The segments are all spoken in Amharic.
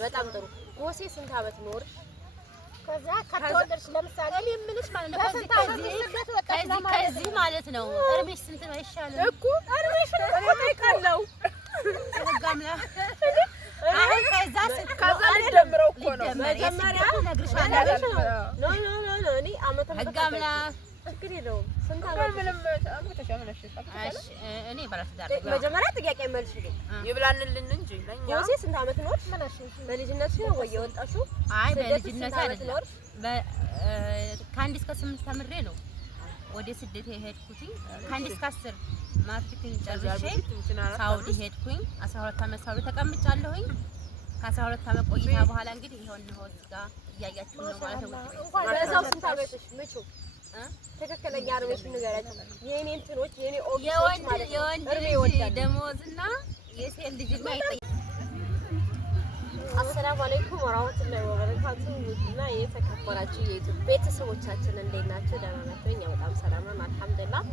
በጣም ጥሩ ጎሴ ስንት አመት ኖር ከዛ ከተወለድሽ ለምሳሌ እኔ ምንሽ ማለት ነው ከዚህ ማለት ነው እርሜሽ ስንት ነው ይሻላል እኮ እርሜሽ ነው ወጋምላ አሁን ከዛ ጀምረው እኮ ነው መጀመሪያ ነግርሻለሁ ኖ እኔ አመት ወጋምላ ችግር የለውም ስንት አመት ምንም አመት ተሻለሽ እኔ ባላስ ዳር መጀመሪያ ጥያቄ መልሽልኝ ይብላንልን እንጂ ለኛ ጎሴ ስንት አመት ኖር በልጅነትሽ ነው ወይ የወጣሽው አይ በልጅነት አይደለም ከአንድ እስከ 8 ተምሬ ነው ወደ ስደት የሄድኩት ከአንድ እስከ 10 ማትሪክን ጨርሼ ሳውዲ ሄድኩኝ 12 አመት ሳውዲ ተቀምጫለሁኝ ከ12 አመት ቆይታ በኋላ እንግዲህ ይሄን ነው ጋር እያያችሁ ነው ማለት ነው በዛው ስንት አመትሽ ምቹ ትክክለኛ አርሜሽ ንገራችሁ የኔ እንትኖች የኔ ኦፊሶች ማለት ነው የወንድ ደሞዝና የሴት ልጅ ላይ አሰላሙ አለይኩም ወራህመቱላሂ ወበረካቱ እና የተከበራችሁ የዩቲዩብ ቤተሰቦቻችን እንዴት ናችሁ? ደህና ናችሁ? እኛ በጣም ሰላም ነን አልሐምዱሊላህ።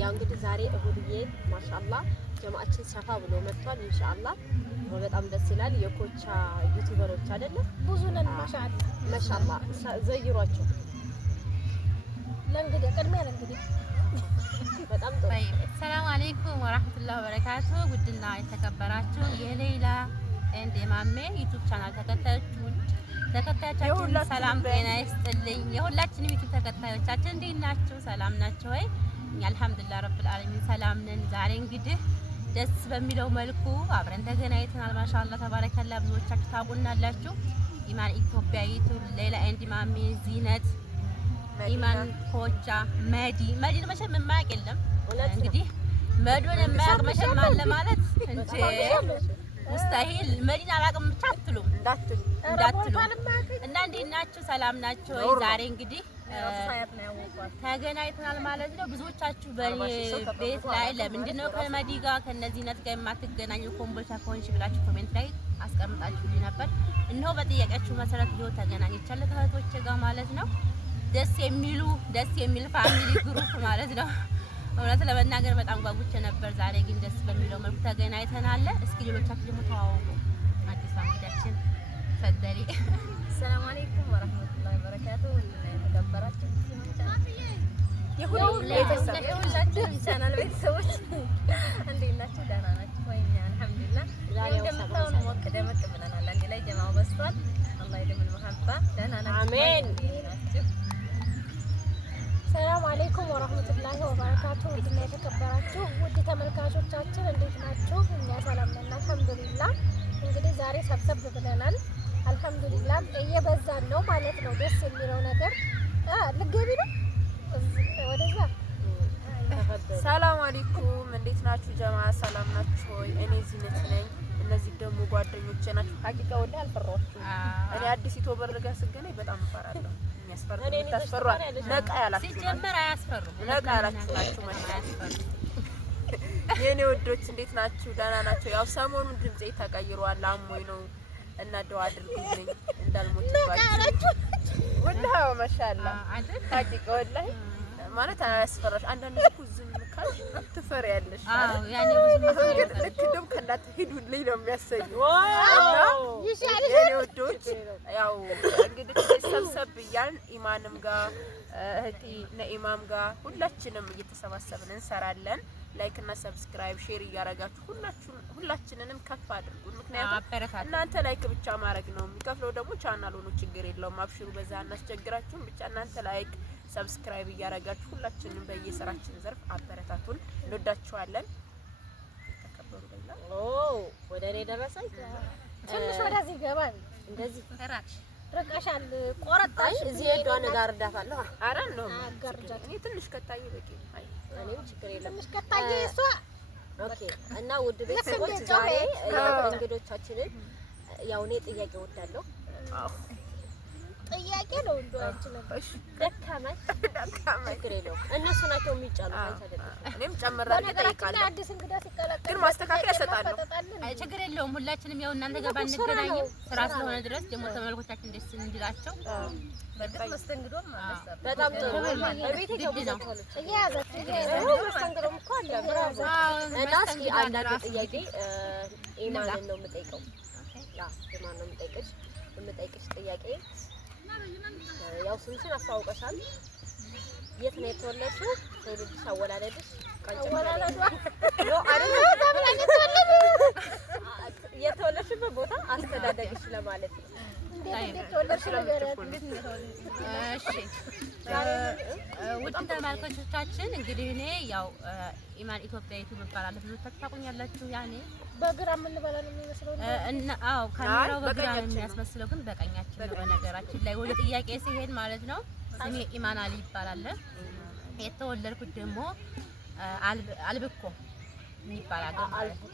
ያው እንግዲህ ዛሬ እሁድዬ ማሻአላህ ጀማዓችን ሰፋ ብሎ መጥቷል ኢንሻአላህ በጣም ደስ ይላል። የኮቻ ዩቲዩበሮች አይደለ ብዙ ነን ማሻአላህ ዘይሯቸው ለእንግዲህ ቅድሚያ ለእንግዲህ በጣም ጥሩ ሰላም አለይኩም ወራህመቱላሂ ወበረካቱ ውድና የተከበራችሁ የሌላ እንደ ማሜ ዩቲዩብ ቻናል ተከታዮቻችን ሰላም ጤና ይስጥልኝ። የሁላችንም ዩቲዩብ ተከታዮቻችን እንዴት ናችሁ? ሰላም ናችሁ ወይ? እኛ አልሐምዱሊላህ ረብል ዓለሚን ሰላም ነን። ዛሬ እንግዲህ ደስ በሚለው መልኩ አብረን ተገናኝተናል። ማሻአላህ ተባረከላ ብዙዎቻችሁ ታውቁናላችሁ። ኢማን ኢትዮጵያ ዩቲዩብ ሌላ እንደ ማሜ ዚነት ኢማን ኮቻ መዲን መቼም የማያውቅ የለም። እንግዲህ መዶን የማያውቅ መቼም አለ ማለት እንጂ ሙስታሂል መዲና አላውቅም ብቻ አትሉም እንዳትሉ እና እንዴት ናችሁ? ሰላም ናችሁ ወይ? ዛሬ እንግዲህ ተገናኝተናል ማለት ነው። ብዙዎቻችሁ በኔ ቤት ላይ ለምንድን ነው ከመዲ ጋር ከነዚህ ነት ጋር የማትገናኙ ኮምቦልቻ ከሆንሽ ብላችሁ ኮሜንት ላይ አስቀምጣችሁልኝ ነበር። እነሆ በጥያቄያችሁ መሰረት ይኸው ተገናኝቻለሁ ከእህቶቼ ጋር ማለት ነው። ደስ የሚል ፋሚሊ ግሩፕ ማለት ነው። እውነት ለመናገር በጣም ጓጉቼ ነበር። ዛሬ ግን ደስ በሚለው መልኩ ተገናኝተናል። እስኪ ሌሎቻችሁ ደግሞ ተዋወቁ። አዲስ ፋሚሊያችን ፈደሪ ሰላም አለይኩም ወራህመቱላሂ ወበረካቱ እና የተከበራችሁ የሁላችንም ቻናል ቤተሰቦች እንዴት ናችሁ? ደህና ናችሁ ወይ? እኛ አልሐምዱሊላህ እንደምታውቁ ሞቅ ደመቅ ብለናል። አንዴ ላይ ጀማው በስቷል። አላህ ይደምል መሐባ ደህና ናችሁ? አሜን። ሰላም አለይኩም ወራህመቱላሂ ወበረካቱ ውድና የተከበራችሁ ውድ ተመልካቾቻችን እንዴት ናችሁ? እኛ ሰላም ነን አልሐምዱሊላህ። እንግዲህ ዛሬ ሰብሰብ ብለናል አልሐምዱሊላህ። እየበዛን ነው ማለት ነው። ደስ የሚለው ነገር ልትገቢ ነው ወደዛ። ሰላም አለይኩም እንዴት ናችሁ ጀማ? ሰላም ናችሁ ወይ? እኔ ዚነት ነኝ። እነዚህ ደግሞ ጓደኞቼ ናቸው። ሀቂቃ ወላሂ አልፈራሁም። እኔ አዲስ ዩቲዩበር ጋር ስገናኝ በጣም እፈራለሁ። ነቃ ያላችሁ ሲጀመር አያስፈሩም። ነቃ ያላችሁ ናችሁ ማለት የኔ ወዶች እንዴት ናችሁ? ደህና ናችሁ? ያው ሰሞኑን ድምጼ ተቀይሯል። አሞኝ ነው እና ደው አድርጉልኝ እንዳልሞትባችሁ። ወላሂ ማሻአላህ ሀቂቃ ወላሂ ማለት አያስፈራሽ። አንዳንድ እኮ ዝም ካልሽ ትፈሪያለሽ። ያኔ ብዙ ልክ ደም ከእናንተ ሂዱልኝ ነው የሚያሰኘው። የኔ ወዶች ያው እንግዲህ ሰብሰብ እያልን ኢማንም ጋር እህቴ ነኢማም ጋር ሁላችንም እየተሰባሰብን እንሰራለን። ላይክ እና ሰብስክራይብ ሼር እያደረጋችሁ ሁላችንንም ከፍ አድርጉን። ምክንያቱም እናንተ ላይክ ብቻ ማድረግ ነው የሚከፍለው ደግሞ ቻናል ሆኖ ችግር የለውም። አብሽሩ በዛ እናስቸግራችሁም። ብቻ እናንተ ላይክ ሰብስክራይብ እያደረጋችሁ ሁላችንም በየስራችን ዘርፍ አበረታቱን። እንወዳችኋለን። ተከበሩ በላ ወደ እኔ ደረሰኝ ትንሽ ወደዚህ ገባል እንደዚህ ርቀሻል ቆረጣሽ እዚህ ሄዷን ጋር እርዳታለሁ። አረ ነው አጋርጃት እኔ ትንሽ ከታየ በቂ አይ እኔም ችግር የለም ትንሽ ከታየ እሷ ኦኬ። እና ውድ ቤተሰቦች ዛሬ እንግዶቻችንን ያው እኔ ጥያቄ ወዳለሁ። ጥያቄ ነው እንደዋች ነበር። ደካማች ችግር የለውም እነሱ ናቸው የሚጫኑት አይደለም። እኔም ጨምራለሁ እጠይቃለሁ። አዲስ እንግዳ ሲቀላቀል ግን ማስተካከያ እሰጣለሁ። አይ ችግር የለውም። ሁላችንም ያው እናንተ ጋር ባንገናኝም ስራ ስለሆነ ድረስ ደግሞ ተመልካቾቻችን ደስ እንዲላቸው በጣም መስተንግዶም ማለት ነው። በጣም ጥሩ በቤት ይገባሉ። እያያዛችሁ መስተንግዶም እኮ አለ ብራዛ። እና እስኪ አንዳንድ ጥያቄ ኢማንን ነው የምጠይቀው። ያ ኢማን ነው የምጠይቅሽ ጥያቄ ያው ስምሽን አስተዋውቀሻል። የት ነው የተወለድሽው? ትውልድሽ፣ አወላለድሽ የተወለድሽበት ቦታ አስተዳደግሽ ለማለት ነው። ውድ ተመልካቾቻችን እንግዲህ እኔ ያው ኢማን ኢትዮጵያ ዩቲዩብ እባላለሁ። ብዙዎቻችሁ ታውቁኛላችሁ። ያኔ በግራ የምንበላ ነው የሚመስለው እና አዎ ካሜራው በግራ ነው የሚያስመስለው፣ ግን በቀኛችን ነው። በነገራችን ላይ ወደ ጥያቄ ሲሄድ ማለት ነው ስሜ ኢማን አሊ ይባላል። የተወለድኩት ደግሞ አልብኮ የሚባል ሀገር ማለት ነው።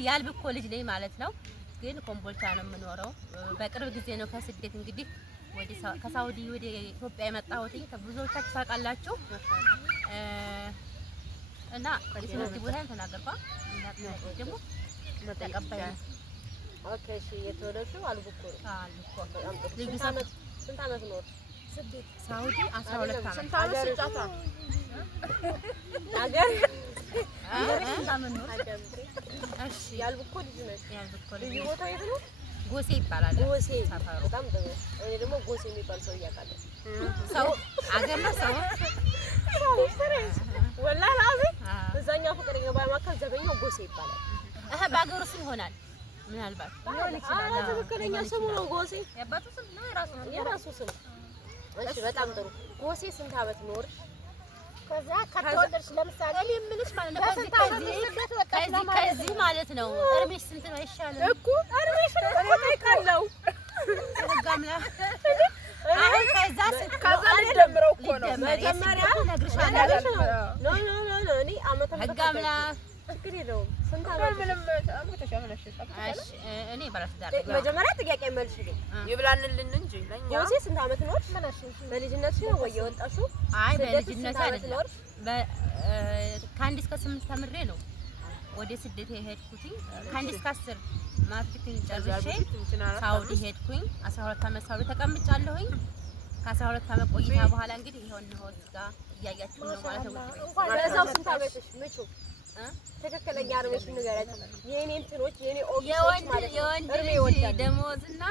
የአልብኮ ልጅ ነኝ ማለት ነው። ግን ኮምቦልቻ ነው የምኖረው። በቅርብ ጊዜ ነው ከስደት እንግዲህ ከሳውዲ ወደ ኢትዮጵያ የመጣሁት። ብዙዎቻችሁ ታውቃላችሁ። እና የትምህርት ቦታን ተናገርኳ ደግሞ ተቀባይ ነው። ኦኬ እሺ። የተወለድሽው አልብኮ ነው? አልብኮ። በጣም ጥሩ። ስንት ዓመት ኖር? ሳውዲ 12 ዓመት። ስንት ዓመት ስጫታ አገር ስንት ዓመት ኖር? እሺ። የአልብኮ ልጅ ነሽ? የአልብኮ ልጅ። ልዩ ቦታው የት ነው? ጎሴ ይባላል። ጎሴ። በጣም ጥሩ። እኔ ደግሞ ጎሴ የሚባል ሰው እያውቃለሁ። ሰው አገር ነው ሰው ወላሂ ላዚም እዛኛው ፍቅረኛ ባማከል ዘበኛው ጎሴ ይባላል። በአገሩ ስም ይሆናል ምናልባት ሊሆን ይችላል። ትክክለኛ ስሙ ነው ጎሴ። የአባቱ ስም ነው የራሱ ስም። እሺ በጣም ጥሩ። ጎሴ ስንት ዓመት ኖርሽ? ከዛ ከተወለድሽ ለምሳሌ እኔ የምልሽ ማለት ነው ከዚህ ማለት ነው እርሜሽ ስንት ነው ይሻላል እኮ እርሜሽ እኮ ጠይቃለሁ። ተጋምላ አሁን ከዛ ደምረው እኮ ነው መጀመሪያ ነግርሻለሁ። ኖ እኔ ዓመተ ተጋምላ ችግር የለውም። ስንት ዓመት ምንም አሙተሽ አመነሽ? እኔ ባለትዳር መጀመሪያ ጥያቄ መልሽልኝ። ይብላንልን እንጂ ለኛ ጎሴ ስንት ዓመት ኖርሽ? በልጅነትሽ ነው ወይ የወጣሽው? አይ በልጅነት አይደለም። ከአንድ እስከ 8 ተምሬ ነው ወደ ስደት የሄድኩትኝ። ከአንድ እስከ 10 ማትሪክን ጨርሼ ሳውዲ ሄድኩኝ። 12 ዓመት ሳውዲ ተቀምጫለሁኝ። ከ12 ዓመት ቆይታ በኋላ እንግዲህ ይሄን ነው ጋር እያያችሁ ነው ማለት ነው። በዛው ስንት ዓመትሽ? ምቹ ትክክለኛ እርሜሽን ንገሪያቸው። የኔ እንትኖች የኔ ኦብጀክት ማለት ነው። የወንድ ልጅ ደሞዝና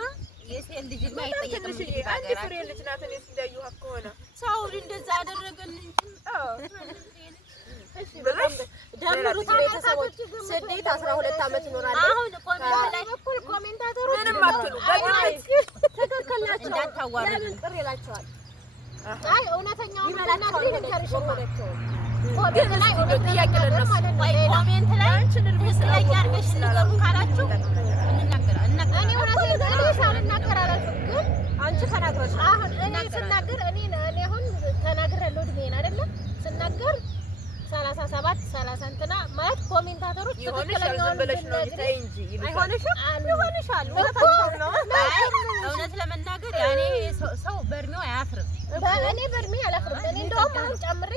የሴት ልጅ ነው አይጠየቅም። አንድ ፍሬ ልጅ ናት። እኔ ሲዳዩ ከሆነ ሳውዲ እንደዛ አደረገን እንጂ እሺ ደምሩት ቤተሰቦች። ስደት 12 ዓመት ይኖራል። አሁን ኮሜንታተሮች ምንም አትሉ ትክክል ናቸው። እንዳታዋሩ ለምን ቅር ይላቸዋል? አይ እውነተኛውን ተናግሪ ንገርሽ ማለት ነው። ኮሜንት ላይ ጥያቄ ለነሱ ወይ ኮሜንት ላይ ስለኛ አርገሽ ንገሩ ካላችሁ እንናገራለን። እኔ እውነቴን ሳልናገር አላልኩም፣ ግን አንቺ ተናግረሻል። አሁን እኔ ስናገር እኔ አሁን ተናግሬያለሁ። እድሜን አይደለም ስናገር 37 30 እንትና ማለት ኮሜንታተሮች ትክክለኛውን ብለሽ ነው እንታይ እንጂ ይሆንሻል። እውነት ለመናገር ያኔ ሰው በእድሜው አያፍርም። እኔ በእድሜ አላፍርም። እኔ እንደውም አሁን ጨምሬ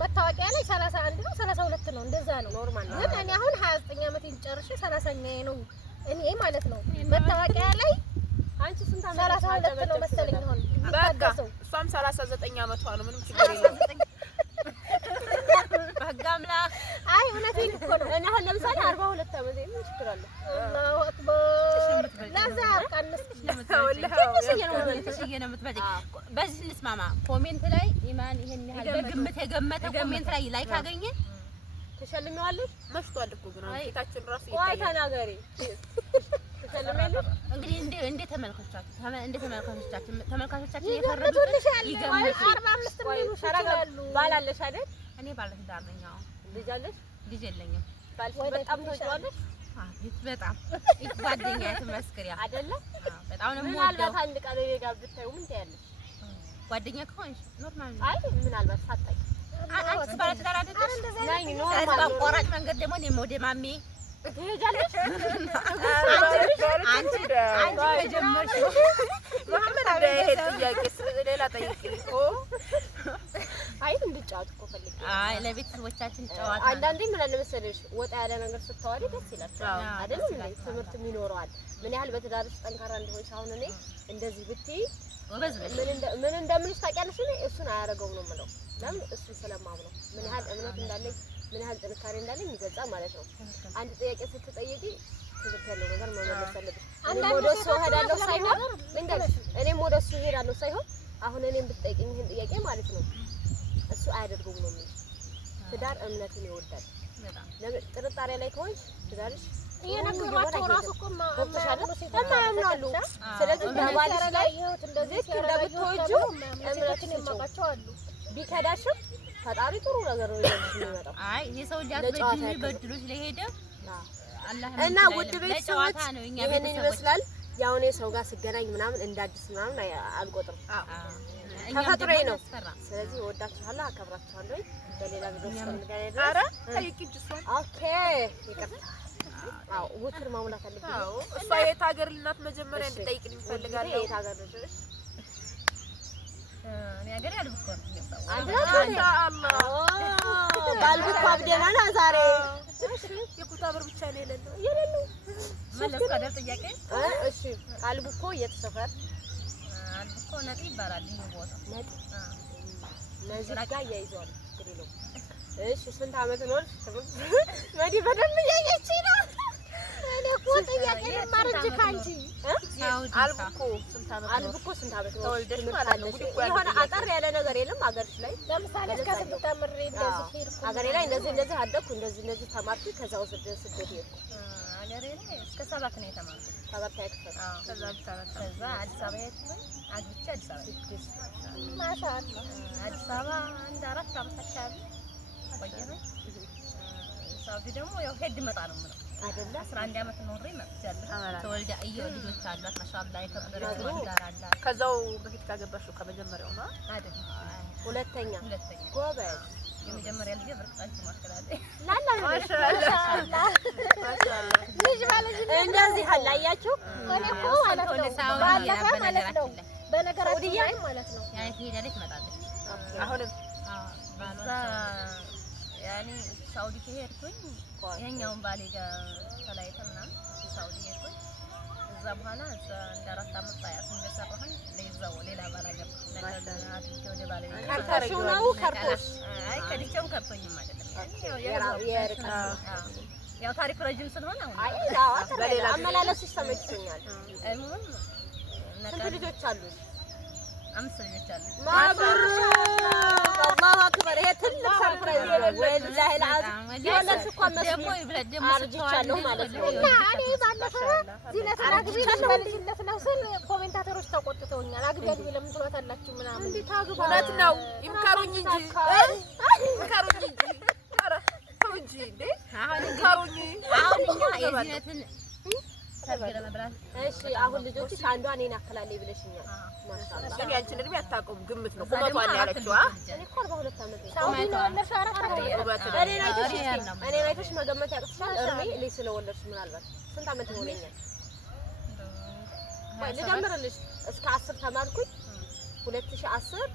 መታወቂያ ላይ 31 ነው 32 ነው እንደዛ ነው ኖርማል። ግን እኔ አሁን 29 ዓመቴን ጨርሼ 30ኛዬ ነው እኔ ማለት ነው። መታወቂያ ላይ አንቺ ስንት ዓመት? 32 ነው መሰለኝ አሁን በቃ እሷም 39 ዓመቷ ነው። ምንም ችግር የለም። በጋምላ አይ እውነቴን እኮ ነው። እኔ አሁን ለምሳሌ 42 ዓመት ነው ይችላል። አላሁ አክበር ለዛ ቀንስ በዚህ እንስማማ። ኮሜንት ላይ ኢማን ይሄን ያህል በግምት የገመተ ኮሜንት ላይ ላይክ አገኘ ተሸልሚዋለሽ። መሽቷል እኮ ግን ፊታችን ራሱ ወይ ተናገሪ። ተሸልሚያለሽ እንግዲህ እንደ ተመልካቾቻችን የፈረዱት ይገምቱ። 45 ሚሊዮን ይችላሉ። ባላለሽ አይደል? እኔ ባለትዳር ነኝ። አዎ ልጅ አለሽ? ልጅ የለኝም። ባልሽ በጣም ተወጪዋለሽ? አቤት በጣም ጓደኛዬ ትመስክሪያ አይደለ? በጣም ነው የምወደው። ምናልባት አንድ ቀን እኔ ጋር ብታዩ ምን ትያለሽ? ጓደኛ ከሆንሽ ኖርማል ነው። አይ ምናልባት ሳታይ አንቺ ባለትዳር አይደለሽ? ነኝ ኖርማል ነው። በአቋራጭ መንገድ ደግሞ እኔም ወደ ማሜ ትሄጃለሽ? አንቺ ከጀመርሽ መሐመድ ይሄ ጥያቄ ሌላ ጠይቂ እኮ አይ እንድጫወት እኮ ፈልጌ። አይ ለቤተሰቦቻችን ጨዋታ አንዳንዴ ምን አለ መሰለሽ ወጣ ያለ ነገር ስታወሪ ደስ ይላችኋል አይደል? ትምህርትም ይኖረዋል። ምን ያህል በትዳር ውስጥ ጠንካራ እንደሆንሽ አሁን እኔ እንደዚህ ብትይ ምን እንደምልሽ ታውቂያለሽ። እኔ እሱን አያደርገውም ነው የምለው ለምን እሱ ስለማምነው ምን ያህል እምነት እንዳለኝ ምን ያህል ጥንካሬ እንዳለኝ ይገልጻል ማለት ነው። አንድ ጥያቄ ስትጠይቂ ትክክል ያለው ነገር መመለስ አለብሽ። እኔም ወደ እሱ እሄዳለሁ ሳይሆን እኔም ወደ እሱ እሄዳለሁ ሳይሆን አሁን እኔም ብትጠይቂኝ ይሄን ጥያቄ ማለት ነው እሱ አያደርጉም ነው የሚል ትዳር እምነትን ይወዳል። ለምን ጥርጣሬ ላይ ከሆንሽ ትዳርሽ እየነገሯቸው ራሱ እኮ ያምናሉ። ስለዚህ በባልሽ ላይ እንደዚህ እንደምትወጂው እምነትን የማውቃቸው አሉ። ቢከዳሽም ፈጣሪ ጥሩ ነገር ነው የሚመጣው። አይ የሰው ልጅ በድሎች ለሄደ አላህ እና ውድ ቤተሰቦች ይሄንን ይመስላል። ያው እኔ ሰው ጋር ስገናኝ ምናምን እንዳዲስ ምናምን አልቆጥርም። ተፈጥሮዬ ነው። ስለዚህ እወዳችኋለሁ፣ አከብራችኋለሁ። በሌላ ቪዲዮ እስከምንገናኝ ድረስ ኧረ ጠይቂኝ። ኦኬ ይቅርታ። አዎ ውትር ማሙላት አለብኝ። አዎ እሷ የት ሀገር ልናት መጀመሪያ እንድጠይቅልኝ እፈልጋለሁ። የት ሀገር ነሽ? እኔ ሀገር ያልብኮ ባልብኮ አብደናና ዛሬ የኩታበር ብቻ ነው የሌለው መለስ ካደር ጥያቄ እሺ አልብኮ የት ሰፈር? አልብኮ ነጥ ይባላል። ይሄ ቦታ ነጥ ለዚህ ጋር ያይዟል ግሪሎ። እሺ ስንት አመት ኖርሽ? ወዲ በደንብ ያየች ነው። እኔ እኮ ጥያቄ ማርጅ ካንቺ አልብኮ ስንት አመት ተወልደሽ ማለት ነው? የሆነ አጠር ያለ ነገር የለም ሀገርሽ ላይ? ለምሳሌ እስከ ስንት ተምሬ እንደዚህ ሄድኩ ሀገሬ ላይ እንደዚህ አደኩ እንደዚህ ተማርኩ ከዛ ወስደ ስደት ሄድኩ። ሀገሬ ላይ እስከ 7 ነው የተማርኩት። 7 ያክፈል ከዛ አዲስ አበባ ሄድኩኝ። አግብቼ አዲስ አበባ ማሻአላ አዲስ አበባ አንድ 4 አመት አካባቢ ቆየሁኝ። ሳውዲ ደግሞ ያው ሄድ መጣ ነው የምለው አይደለ 11 አመት ኖሬ መጥቻለሁ። ተወልዳ ልጆች አሏት ማሻአላ የከበረ ወልዳር አላት። ከዛው በፊት ካገባሽው ከመጀመሪያው ነው አይደል? ሁለተኛ ጎበዝ። የመጀመሪያ ልጅ ብርቃችሁ ማከላለ ላላ ማሻአላ ልጅ ማለት እንደዚህ አላያችሁ። እኔ እኮ ማለት ነው ባለፈ ማለት ነው በነገራችን ላይ ማለት ነው ያ ሄዳለች ትመጣለች። አሁንም ባሏ ያኔ ሳውዲ ከሄድኩኝ ይሄኛውን ባሌ ጋር ተለያይተን ምናምን ሳውዲ ሄድኩኝ። እዛ በኋላ እዛ እንደ 4 አመት ሳያት እንደሰራሁኝ ለይዛው ሌላ ባላ ገባ ወደ ባለቤት ከርቶሽ ነው ከርቶሽ? አይ ከዲቸውም ከርቶኝም አይደለም ያው ታሪክ ረጅም ስለሆነ አሁን አይ በሌላ አመላለስሽ ተመችቶኛል። ስንት ልጆች አሉሽ? 5 ልጆች አሉ። አላሁ አክበር። ይሄ ትልቅ ሰርፕራይዝ ነው ወላሂ አልዓዚም። የወለድሽ እኮ መስሎኝ አርጅቻለሁ ማለት ነው። እና እኔ ባለፈው ዚነት አግቢ በልጅነት ነው ስል ኮሜንታተሮች ተቆጥተውኛል። አግቢ ለምን ትሏታላችሁ ምናምን። እንዴት አግባ? እውነት ነው ይምከሩኝ እንጂ ይምከሩኝ እንጂ ኧረ ተው እንጂ እንዴ ይምከሩኝ። አሁን እኛ የዚነትን ሰርግ ለመብላት እሺ አሁን ልጆችሽ አንዷ እኔን አከላለኝ ብለሽኛል። ማሻአላ ግን ያንቺን እድሜ አታውቁም፣ ግምት ነው ቁመቷን ያለችው። እኔ እኮ 42 አመት ነው። ሳውዲ ነው ያለሽ? እኔ አይተሽ መገመት ያቅትሻል። እርሜ ልጅ ስለወለድሽ ምናልባት ስንት አመት ይሆነኛል? ልደምርልሽ እስከ 10 ተማርኩኝ 2010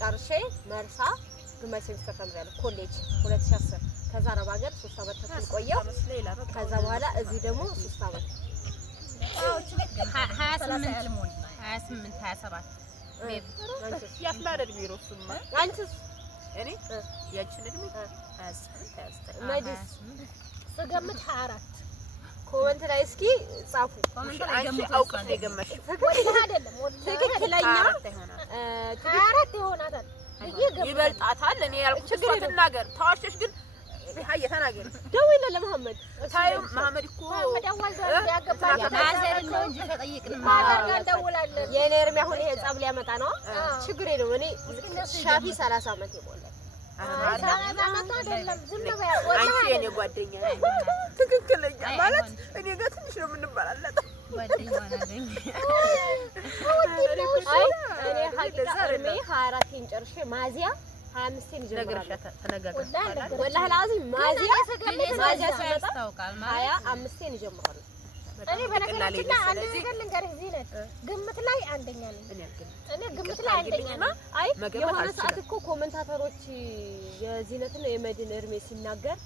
ጨርሼ መርሳ ግማሽ ሴሚስተር ተምሬያለሁ ኮሌጅ 2010 ከዛ አረብ ሀገር 3 አመት ተኩል ቆየሁ። ከዛ በኋላ እዚህ ደግሞ 3 አመት 28 ያፍላል እድሜ ነው እሱማ። አንቺስ? እኔ ያንቺን እድሜ 28 መዲስ ስገምት 24 ኮሜንት ላይ እስኪ ጻፉ። አንቺ አውቀሽ ነው የገመሽው? ወላሂ አይደለም ትክክለኛ 24 ይሆናታል። ይበልጣታል። እኔ ያልኩት እሷ ትናገር። ተዋሸሽ ግን ሀየ ተናገር። ደውይለ ለመሐመድ ታዩ መሐመድ እኮ ማዘር ነው እንጂ ተጠይቅን ማዘር ጋር እንደውላለን። የኔ እርሜ አሁን ይሄ ጸብ ሊያመጣ ነው። ችግር የለም። እኔ ሻፊ 30 አመት ይሞላል። አንቺ የኔ ጓደኛ ትክክለኛ ማለት እኔ ጋር ትንሽ ነው የምንበላለጠው። ጓደኛ ሆናለኝ። አይ እኔ ሀቂቃ እርሜ 24 ጨርሼ ማዚያ 25 ይጀምራል። ወላሂ አልዓዚም ማዚያ ያስታውቃል ማለት 25 ይጀምራል። እኔ በነገራችን ላይ አንድ ነገር ልንገርህ ዚነት ግምት ላይ አንደኛ ነኝ። እኔ ግምት ላይ አንደኛ ነኝ። አይ የሆነ ሰዓት እኮ ኮሜንታተሮች የዚነትና የመድን እርሜ ሲናገር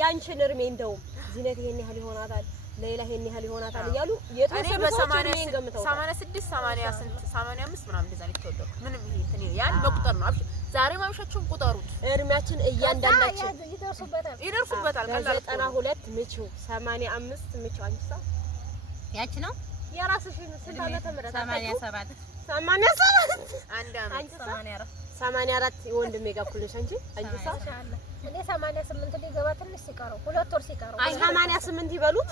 ያንቺን እርሜ እንደውም ዚነት ይሄን ያህል ይሆናታል ሌላ ይሄን ያህል ይሆናታል እያሉ የተወሰኑ ሰዎች ገምተው 86 80 85 ምናምን እንደዛ ነው የተወለድኩት። ምንም ይሄ እንትን ያን በቁጥር ነው ዛሬ ማምሻችሁን ቁጠሩት። እድሜያችን እያንዳንዳችን ይደርሱበታል። ቀላል 92 ምቹ 85 ምቹ አንቺሳ ያቺ ነው የራስሽን ስንት ዓመተ ምህረት 87 አንድ አመት 84 የወንድሜ ጋር እኩል ነሽ አንቺሳ እኔ 88 ሊገባ ትንሽ ሲቀረው 2 ወር ሲቀረው 88 ይበሉት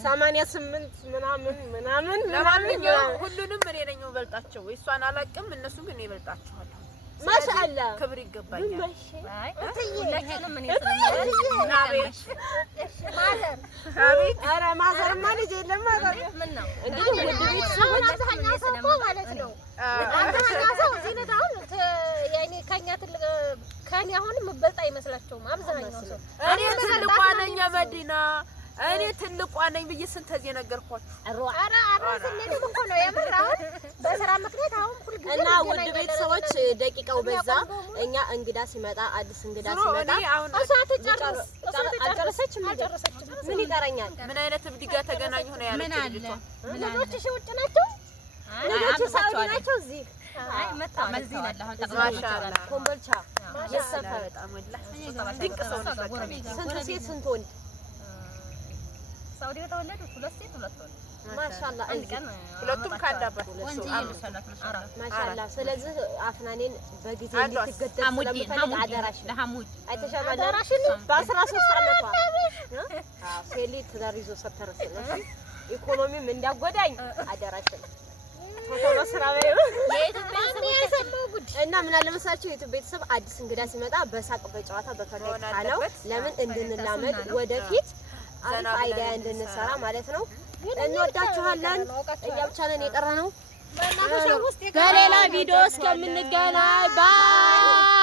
88 ምናምን ለማንኛውም ሁሉንም እኔ ነኝ የምበልጣቸው። እሷን አላውቅም፣ እነሱ ግን ይበልጣቸዋል። ማሻአላ ክብር ይገባኛል። አይ ሁላችንም ምን አቤት ማዘር ኧረ ማዘርማ ልጅ የለም ማዘር ምን ነው እንግዲህ ውድ ቤተሰቦች አብዛኛው ሰው እኮ ማለት ነው አብዛኛው ሰው እዚህ ነው አሁን ያኔ ከኛ ትልቅ ከኔ አሁን የምበልጥ አይመስላቸውም አብዛኛው ሰው። እኔ ትልቋ ነኝ መዲና፣ እኔ ትልቋ ነኝ ብዬ ስንት ጊዜ ነገርኳችሁ። ኧረ ስንሄድም እኮ ነው የምር አሁን በስራ ምክንያት አሁን ሁልጊዜ እና ውድ ቤተሰቦች ደቂቃው በዛ። እኛ እንግዳ ሲመጣ አዲስ እንግዳ ሲመጣ እሷ ትጨርስ አልጨረሰችም። ምን ይቀረኛል? ምን አይነት እብድ ጋር ተገናኙ ነው ያለችው ምን አለ ልጅቷ። ልጆችሽ ውጭ ናቸው? ልጆች ሳውዲ ናቸው። እዚህ አይ መጣ እዚህ አላህ ማሻአላ ኮምቦልቻ የሰፈር በጣም ወላሂ ድንቅ ሰው ነው። ስንት ሴት ስንት ወንድ? ሳውዲ የተወለዱት 2 ሴት 2 ወንድ ማሻአላ አንድ ቀን ሁለቱም ካንድ አባት ወንጂ ይልሻላት ማሻአላ። ስለዚህ አፍናኔን በጊዜ አሏት። እንድትገደል ስለምፈልግ አደራሽ ለሐሙድ አይተሻል። አደራሽን በ13 ዓመቷ ሴሊ ትዳር ይዞ ሰተረስ ነው። ኢኮኖሚም እንዳጎዳኝ አደራሽን ፎቶ ስራ በይ እና ምን አለ መሰላችሁ የዩቲዩብ ቤተሰብ አዲስ እንግዳ ሲመጣ በሳቅ በጨዋታ በፈገግታ ነው። ለምን እንድንላመድ ወደፊት አሪፍ አይዲያ እንድንሰራ ማለት ነው። እንወዳችኋለን። እኛ ብቻ ነን የቀረነው። በሌላ ቪዲዮ እስከምንገናኝ ባይ